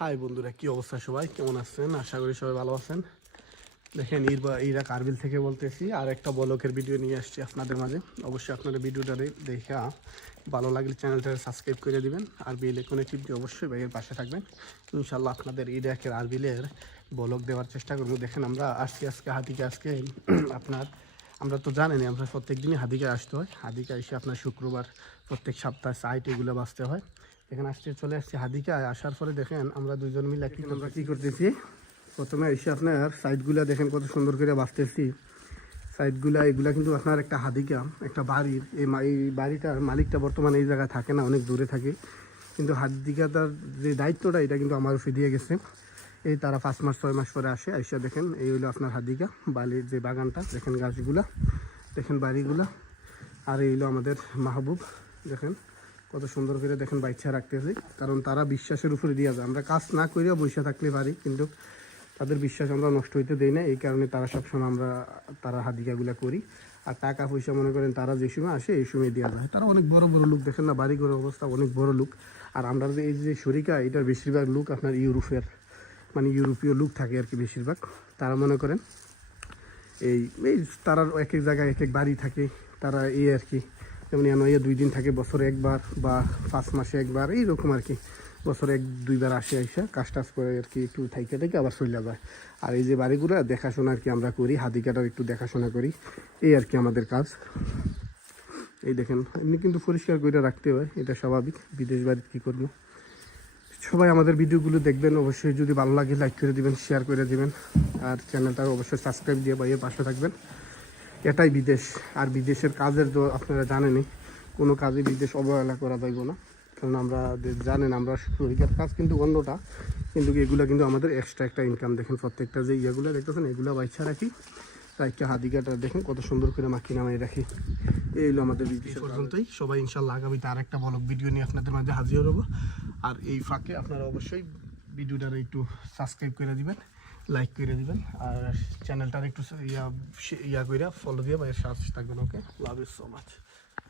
High বন্ধুরা, কি অবস্থা? সবাই কেমন আছেন? আশা করি সবাই ভালো আছেন। দেখেন, ইরা কারবিল থেকে বলতেছি, আর একটা বলকের ভিডিও নিয়ে আসছি আপনাদের মাঝে। অবশ্যই আপনারা ভিডিওটা দেখে ভালো লাগলে চ্যানেলটা সাবস্ক্রাইব করে দিবেন, আর বেল আইকনে টিপ দিয়ে অবশ্যই ভাইয়ের পাশে থাকবেন। ইনশাল্লাহ আপনাদের ইরাকের আরবিলের বলক দেওয়ার চেষ্টা করবো। দেখেন, আমরা আসছি আজকে হাতিকে। আজকে আমরা তো জানেনই, আমরা প্রত্যেক দিনই হাতিকে আসতে হয়। হাতিকে এসে আপনার শুক্রবার প্রত্যেক সপ্তাহে সাইট এগুলো বাঁচতে হয়। এখানে চলে আসছি হাদিকা। আসার পরে দেখেন আমরা দুইজন মিলে আমরা কী করতেছি। প্রথমে এসে আপনার সাইডগুলো দেখেন কত সুন্দর করে বাঁচতেছি। সাইডগুলা এগুলা কিন্তু আপনার একটা হাদিকা, একটা বাড়ির। এই বাড়িটার মালিকটা বর্তমানে এই জায়গায় থাকে না, অনেক দূরে থাকে। কিন্তু হাদিকাটার যে দায়িত্বটা, এটা কিন্তু আমার উপরে দিয়ে গেছে। এই তারা 5 মাস 6 মাস পরে আসে। আইসা দেখেন, এই হলো আপনার হাদিকা, বালির যে বাগানটা। দেখেন গাছগুলা, দেখেন বাড়িগুলা। আর এই হলো আমাদের মাহবুব। দেখেন কত সুন্দর করে দেখেন বাইচ্ছা রাখতেছে, কারণ তারা বিশ্বাসের উপরে দিয়ে যায়। আমরা কাজ না করেও বসে থাকলে পারি, কিন্তু তাদের বিশ্বাস আমরা নষ্ট হইতে দেই না। এই কারণে তারা সবসময় তারা হাদিকাগুলো করি। আর টাকা পয়সা মনে করেন তারা যে সময় আসে এই সময় দেওয়া যায়। তারা অনেক বড় বড় লোক, দেখেন না বাড়িঘরের অবস্থা, অনেক বড় লোক। আর আমরা এই যে শরিকা, এটার বেশিরভাগ লোক আপনার ইউরোপের, মানে ইউরোপীয় লোক থাকে আর কি বেশিরভাগ। তারা মনে করেন এই এই তারা এক এক জায়গায় এক এক বাড়ি থাকে। তারা এই আর কি, যেমন এ 2 দিন থাকে বছরে একবার, বা 5 মাসে একবার, এইরকম আর কি। বছরে 1-2 বার আসে, আইসা কাজ টাজ করে আর কি, একটু থাইকে থেকে আবার চলে যায়। আর এই যে বাড়িগুলো দেখাশোনা আর কি আমরা করি, হাদিকাটাও একটু দেখাশোনা করি, এই আর কি আমাদের কাজ। এই দেখেন, এমনি কিন্তু পরিষ্কার করে রাখতে হয়, এটা স্বাভাবিক। বিদেশ বাড়িতে কী করবো। সবাই আমাদের ভিডিওগুলো দেখবেন, অবশ্যই যদি ভালো লাগে লাইক করে দিবেন, শেয়ার করে দিবেন, আর চ্যানেলটা অবশ্যই সাবস্ক্রাইব দিয়ে ভাইয়ের পাশে থাকবেন। এটাই বিদেশ। আর বিদেশের কাজের তো আপনারা জানেনই, কোনো কাজে বিদেশ অবহেলা করা যাইব না। কারণ আমরা জানেন, আমরা শরীরের কাজ কিন্তু অন্যটা, কিন্তু এগুলো কিন্তু আমাদের এক্সট্রা একটা ইনকাম। দেখেন প্রত্যেকটা যে ইয়েগুলো দেখতেছেন, এগুলো বাইছা রাখি। রাইকা হাদিকাটা দেখেন কত সুন্দর করে মাখি নামাই রাখি। এই হলো আমাদের বিদেশ পর্যন্তই। সবাই ইনশাল্লাহ আগামীতে আর একটা ব্লগ ভিডিও নিয়ে আপনাদের মাঝে হাজির হবো। আর এই ফাঁকে আপনারা অবশ্যই ভিডিওটার একটু সাবস্ক্রাইব করে দিবেন, লাইক করে দিবেন, আর চ্যানেলটার একটু ইয়া করে ফলো দিয়ে বা সাথে থাকবেন। ওকে, লাভ ইউ সো মাচ।